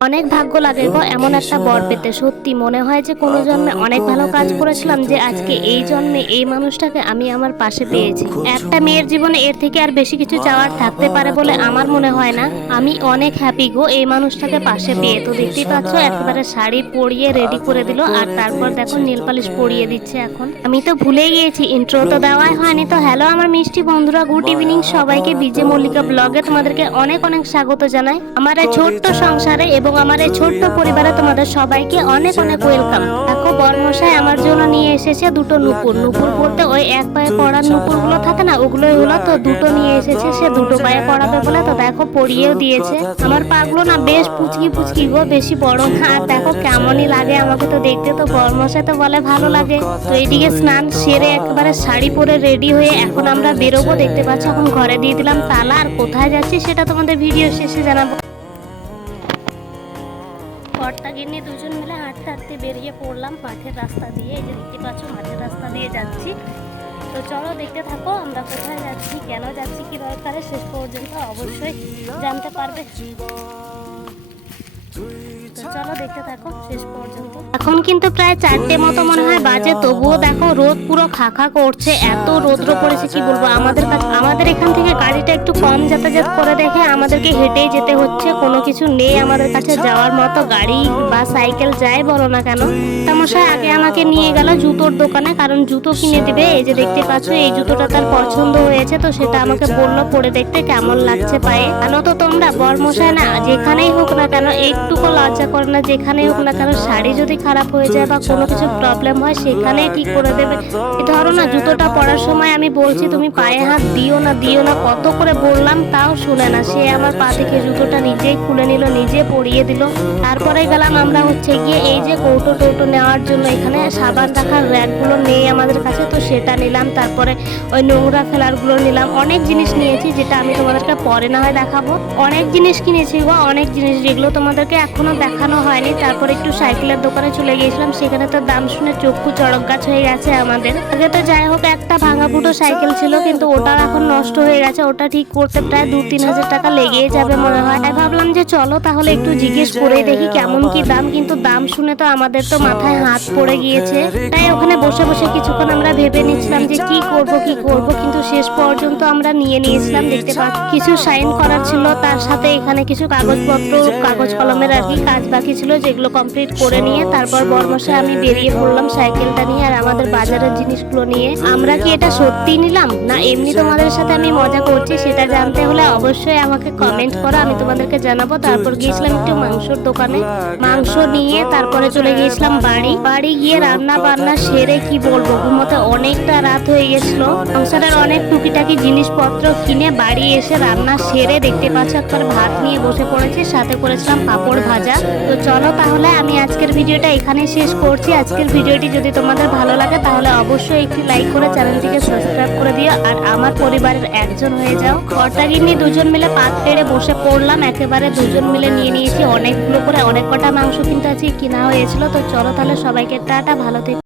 অনেক ভাগ্য লাগে গো এমন একটা বর পেতে। সত্যি মনে হয় যে কোনো জন্মে অনেক ভালো কাজ করেছিলাম যে আজকে এই জন্মে এই মানুষটাকে আমি আমার পাশে পেয়েছি। একটা মেয়ের জীবনে এর থেকে আর বেশি কিছু চাওয়ার থাকতে পারে বলে আমার মনে হয় না। আমি অনেক হ্যাপি গো এই মানুষটাকে পাশে পেয়ে। তো দেখতেই পাচ্ছ একেবারে শাড়ি পরিয়ে রেডি করে দিল, আর তারপর দেখো নেল পালিশ পরিয়ে দিচ্ছে। এখন আমি তো ভুলেই গিয়েছি, ইন্ট্রো তো দেওয়াই হয়নি। তো হ্যালো আমার মিষ্টি বন্ধুরা, গুড ইভিনিং সবাইকে। বিজে মল্লিকা ব্লগে তোমাদেরকে অনেক অনেক স্বাগত জানাই। আমার এই ছোট্ট সংসারে এবং আমার এই ছোট্ট পরিবারে তোমাদের সবাইকে অনেক অনেক ওয়েলকাম। দেখো বরমশাই আমার জন্য নিয়ে এসেছে দুটো নুপুর। নুপুর বলতে ওই এক পায়ে পড়ার নুপুর গুলো থাকে না, ওগুলোই হলো। তো দুটো নিয়ে এসেছে, সে দুটো পায়ে পড়াবে বলে। তো দেখো পরিয়েও দিয়েছে। আমার পাগুলো না বেশ পুচকি পুচকি গো, বেশি বড় না। আর দেখো কেমনই লাগে আমাকে তো দেখতে। তো বরমশাই তো বলে ভালো লাগে। তো এইদিকে স্নান সেরে একেবারে শাড়ি পরে রেডি হয়ে এখন আমরা বেরোবো। দেখতে পাচ্ছ এখন ঘরে দিয়ে দিলাম তালা। আর কোথায় যাচ্ছি সেটা তোমাদের ভিডিও শেষে জানাবো। কর্তাগিন্নি দুজন মিলে হাঁটতে হাঁটতে বেরিয়ে পড়লাম মাঠের রাস্তা দিয়ে। এই যে দেখতে পাচ্ছ মাঠের রাস্তা দিয়ে যাচ্ছি। তো চলো দেখতে থাকো আমরা কোথায় যাচ্ছি, কেন যাচ্ছি, কি দরকারে, শেষ পর্যন্ত অবশ্যই জানতে পারবে। চলো দেখতে থাকো শেষ পর্যন্ত। এখন কিন্তু প্রায় 4টে মতো মনে হয় বাজে, তবুও দেখো রোদ পুরো খাখা করছে। এত রৌদ্র পড়েছে কি বলবো। আমাদের এখান থেকে গাড়িটা একটু কম যাতায়াত করে দেখে আমাদেরকে হেঁটেই যেতে হচ্ছে। কোনো কিছু নেই আমাদের কাছে যাওয়ার মতো, গাড়ি বা সাইকেল যাই বলো না কেন। তামশাই আগে আমাকে নিয়ে গেল জুতোর দোকানে, কারণ জুতো কিনে দিবে। এই যে দেখতে পাচ্ছ এই জুতোটা তার পছন্দ হয়েছে, তো সেটা আমাকে বললো পরে দেখতে কেমন লাগছে পায়ে। জানো তো তোমরা বরমশাই না যেখানেই হোক না কেন একটুকু লজ্জা করে না। যেখানেই হোক না কেন শাড়ি যদি খারাপ হয়ে যায় বা কোনো কিছু প্রবলেম হয় সেখানে ঠিক করে দেবে। ধরো না জুতোটা পরার সময় আমি বলছি তুমি পায়ে হাত দিও না দিও না, কত করে বললাম তাও শুনে না। সে আমার পা থেকে জুতোটা নিজেই খুলে নিল, নিজে পরিয়ে দিল। তারপরে গেলাম আমরা হচ্ছে গিয়ে এই যে কৌটো টৌটো নেওয়ার জন্য। এখানে সাবান রাখার র্যাকগুলো নেই আমাদের কাছে, তো সেটা নিলাম। তারপরে ওই নোংরা ফেলারগুলো নিলাম। অনেক জিনিস নিয়েছি যেটা আমি তোমাদেরকে পরে না হয় দেখাবো। অনেক জিনিস কিনেছি গো, অনেক জিনিস যেগুলো তোমাদেরকে এখনো দেখানো হয়নি। তারপর একটু সাইকেলের দোকানে চলে গিয়েছিলাম, সেখানে তো দাম শুনে চক্ষু চড়ক গাছ হয়ে গেছে আমাদের। আগে তো যাই হোক একটা ভাঙা ফুটো সাইকেল ছিল, কিন্তু ওটার এখন নষ্ট হয়ে গেছে। ওটা ঠিক করতে প্রায় 2-3 হাজার টাকা লেগেই যাবে মনে হয়। তাই ভাবলাম যে চলো তাহলে একটু জিজ্ঞেস করে দেখি কেমন কি দাম। কিন্তু দাম শুনে তো আমাদের তো মাথায় হাত পড়ে গিয়েছে। তাই ওখানে বসে বসে কিছুক্ষণ আমরা ভেবে নিচ্ছিলাম যে কি করব, কিন্তু শেষ পর্যন্ত আমরা নিয়ে নিয়েছিলাম। দেখতে পাচ্ছি কিছু সাইন করার ছিল, তার সাথে এখানে কিছু কাগজপত্র কাগজ কলমের আর কি কাজ বাকি ছিল, যেগুলো কমপ্লিট করে নিয়ে তারপর বরমশাই আমি বেরিয়ে পড়লাম সাইকেলটা নিয়ে আর আমাদের বাজারের জিনিসগুলো নিয়ে। আমরা কি এটা সত্যি নিলাম না এমনি তোমাদের সাথে আমি মজা করছি, সেটা জানতে হলে অবশ্যই আমাকে কমেন্ট করো, আমি তোমাদেরকে জানাবো। তারপর গিয়েছিলাম একটু মাংসর দোকানে, মাংস নিয়ে তারপরে চলে গিয়েছিলাম বাড়ি গিয়ে রান্না বান্না সেরে কি বলবো ঘুমোতে অনেকটা রাত হয়ে গেছিল। সংসারের অনেক টুকিটাকি জিনিসপত্র কিনে বাড়ি এসে রান্না সেরে দেখতে পাচ্ছ একবার ভাত নিয়ে বসে পড়েছি, সাথে করেছিলাম পাঁপড় ভাজা। তো চলো তাহলে আমি আজকের ভিডিওটা এখানেই শেষ করছি। আজকের ভিডিওটি যদি তোমাদের ভালো লাগে তাহলে অবশ্যই একটি লাইক করে চ্যানেলটিকে সাবস্ক্রাইব করে দিও আর আমার পরিবারের একজন হয়ে যাও। কর্তাগিন্নি দুজন মিলে পাত পেড়ে বসে পড়লাম, একেবারে দুজন মিলে নিয়ে নিয়েছি অনেকগুলো করে। অনেক কটা মাংস কিন্তু আজকে কিনা হয়েছিল। তো চলো তাহলে সবাইকে টাটা, ভালো থেকো।